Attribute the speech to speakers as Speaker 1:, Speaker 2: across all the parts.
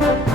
Speaker 1: 아,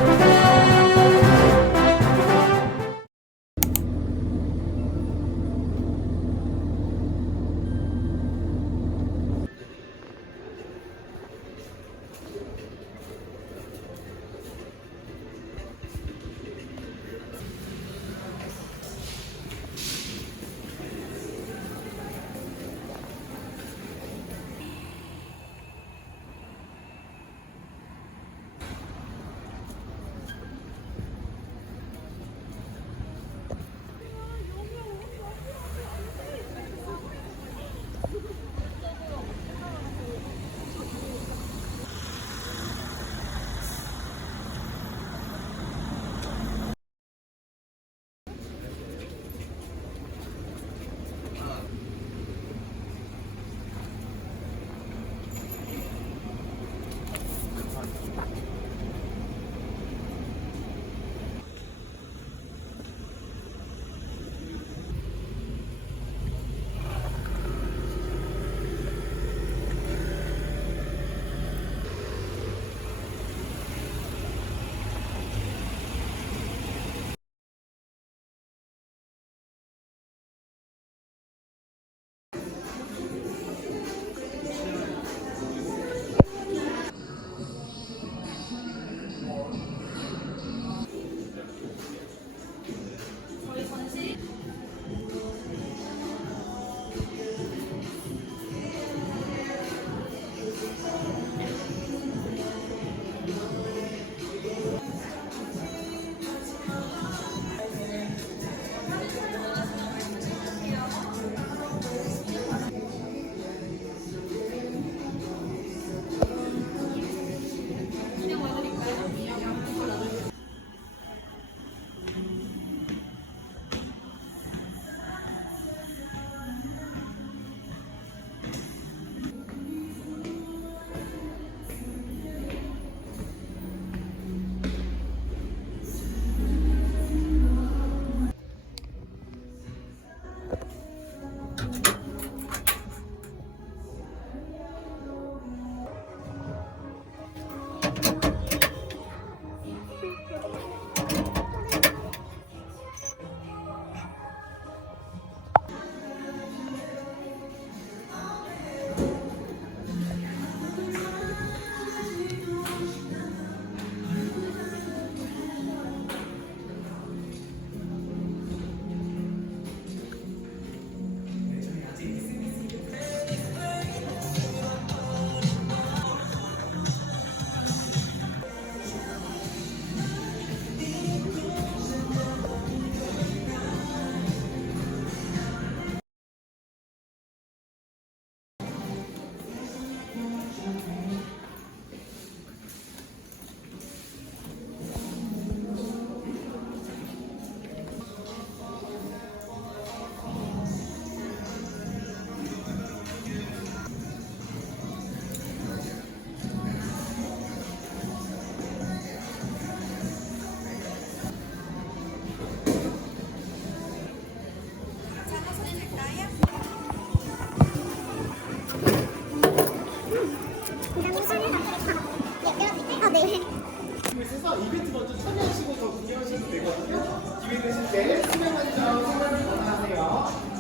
Speaker 2: 그래서 이벤트 먼저 참여하시고 더 구경하셔도 되거든요. 기회 되실 때 수명한 점 생각을 권하세요.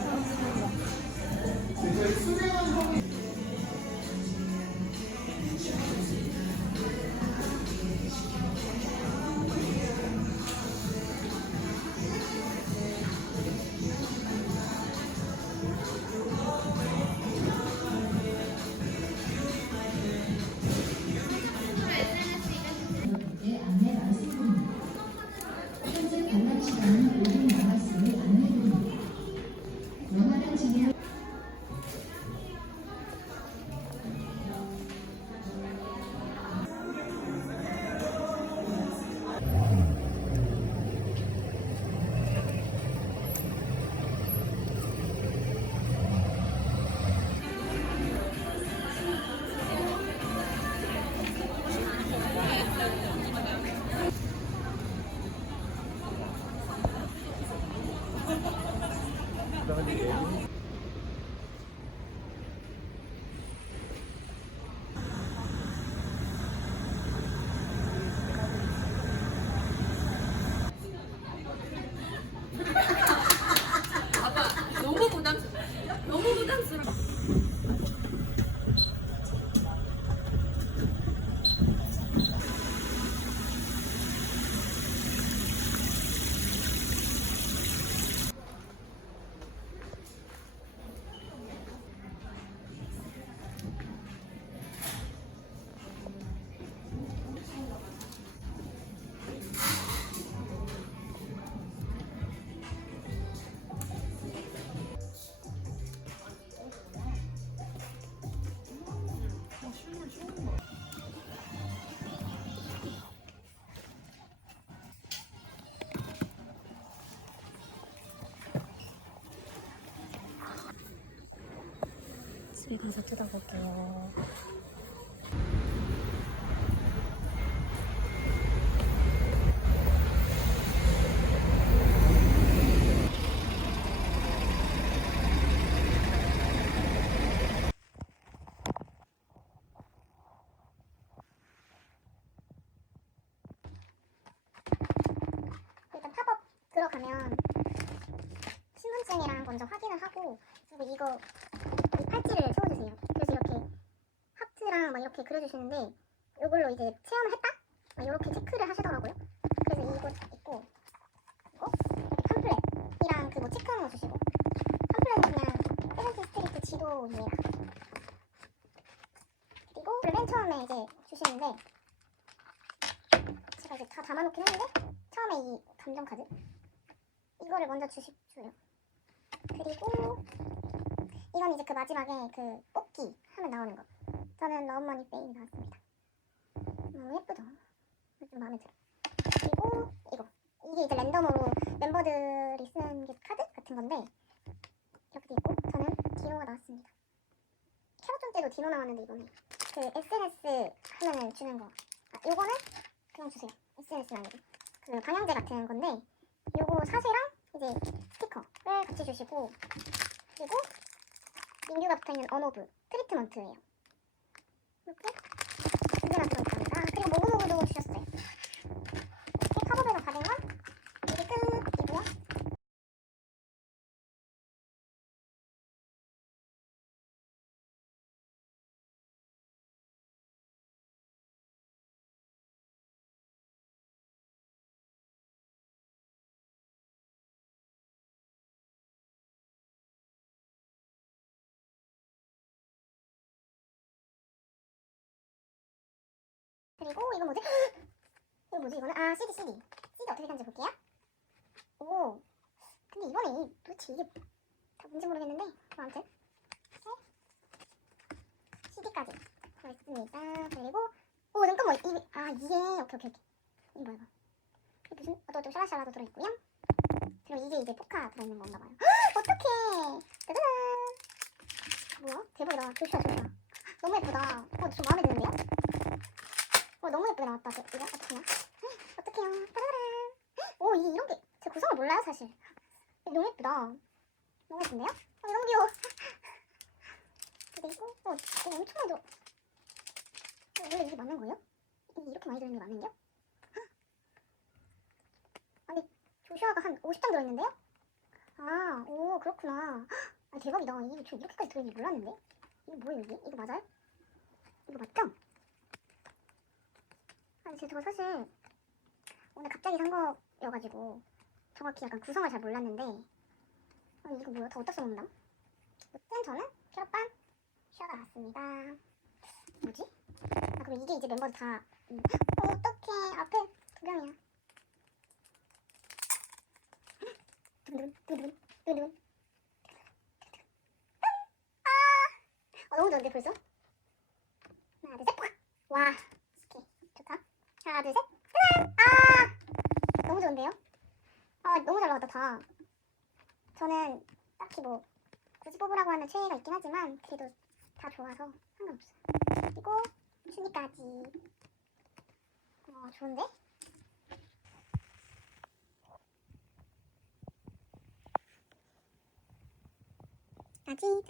Speaker 2: 네, 저희
Speaker 3: 점의 Yeah.
Speaker 4: 집에 가서
Speaker 1: 팝업 들어가면 신분증이랑 먼저 확인을 하고 그리고 이거 이 팔찌를 주세요. 그래서 이렇게 하트랑 막 이렇게 그려주시는데 이걸로 이제 체험을 했다? 막 이렇게 체크를 하시더라고요. 그래서 이거 있고 이렇게 팜플렛이랑 그 뭐 체크하는 거 주시고 팜플렛은 그냥 세븐틴 스트리트 지도입니다. 그리고 맨 처음에 이제 주시는데 제가 이제 다 담아놓긴 했는데 처음에 이 감정 카드 이거를 먼저 주시 줘요. 그리고 이건 이제 그 마지막에 그 뽑기 하면 나오는 거. 저는 러브머니 페이 나왔습니다. 너무 예쁘죠? 좀 마음에 들어. 그리고 이거 이게 이제 랜덤으로 멤버들이 쓰는 게 카드 같은 건데 이렇게 돼 있고 저는 디노가 나왔습니다. 캐럿존 때도 디노 나왔는데 이거는 그 SNS 하면은 주는 거. 아 요거는 그냥 주세요. SNS는 아니고. 그 방향제 같은 건데 요거 사세랑 이제 스티커를 같이 주시고 그리고 민규가 붙어있는 언어브 트리트먼트예요. 이렇게? 두 개나 들어있답니다. 아, 그리고 모구모구도 주셨어요 그리고 이거 뭐지? 이거 뭐지? 이거는? 아 CD CD CD 어떻게 되는지 볼게요. 오. 근데 이번에 이 도대체 이게 다 뭔지 모르겠는데. 뭐 아무튼. 이렇게 CD까지. 들어있습니다. 그리고 오 잠깐만. 이, 아 이게 오케이 오케이 오케이. 이거 뭐야 이거 이게 무슨 어떤 샤라샤라도 들어있고요. 그리고 이게 이제 포카 들어있는 건가 봐요. 어떡해. 짜잔. 뭐야? 대박이다. 조슈아 조슈아 너무 예쁘다. 어저 마음에 드는데요? 와 너무 예쁘게 나왔다. 저, 이거 어떡하냐? 어떡해요? 따라란. 오 이, 이런 게 제 구성을 몰라요 사실. 너무 예쁘다. 너무 예쁜데요? 어, 너무 귀여워. 그리고 어 이거 엄청 많이 들어. 어, 원래 이게 맞는 거예요? 이게 이렇게 많이 들어있는 게 맞는 게요? 아니 조슈아가 한 50장 들어있는데요? 아, 오 그렇구나. 아 대박이다. 이게 저 이렇게까지 들어있는지 몰랐는데. 이거 뭐예요 이게? 이거 맞아요? 이거 맞죠? 제가 사실 오늘 갑자기 산 거여가지고 정확히 약간 구성을 잘 몰랐는데 아니 이거 뭐야 다 어디다 써놓는다? 여튼 저는 캐럿반 쉬어가 왔습니다 뭐지? 아 그럼 이게 이제 멤버들 다 음. 어, 어떡해 앞에 두 명이야 두근두근 두근두근 두근두근 아 어, 너무 좋은데 벌써? 하나 둘셋와 하나 둘 셋. 짜잔 아! 너무 좋은데요? 아 너무 잘 나왔다 다. 저는 딱히 뭐 굳이 뽑으라고 하는 최애가 있긴 하지만 그래도 다 좋아서 상관없어요. 그리고 순위까지. 어 좋은데? 아직은